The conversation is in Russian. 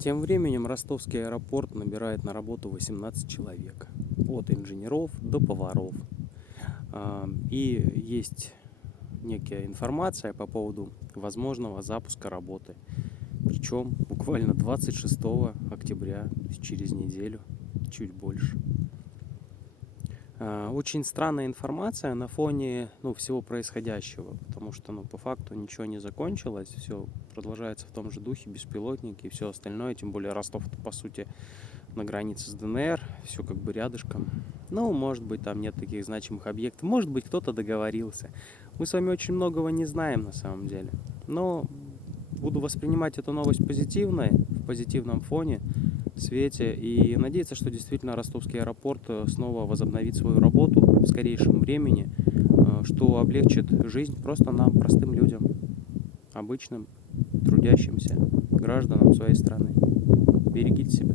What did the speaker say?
Тем временем ростовский аэропорт набирает на работу 18 человек, от инженеров до поваров. И есть некая информация по поводу возможного запуска работы. Причем буквально 26 октября, то есть через неделю, чуть больше. Очень странная информация на фоне всего происходящего, потому что по факту ничего не закончилось, все продолжается в том же духе, беспилотники и все остальное, тем более Ростов, по сути, на границе с ДНР, все как бы рядышком. Может быть, там нет таких значимых объектов, может быть, кто-то договорился. Мы с вами очень многого не знаем на самом деле, но буду воспринимать эту новость позитивной, в позитивном фоне, свете, и надеяться, что действительно ростовский аэропорт снова возобновит свою работу в скорейшем времени, что облегчит жизнь просто нам, простым людям, обычным, трудящимся гражданам своей страны. Берегите себя.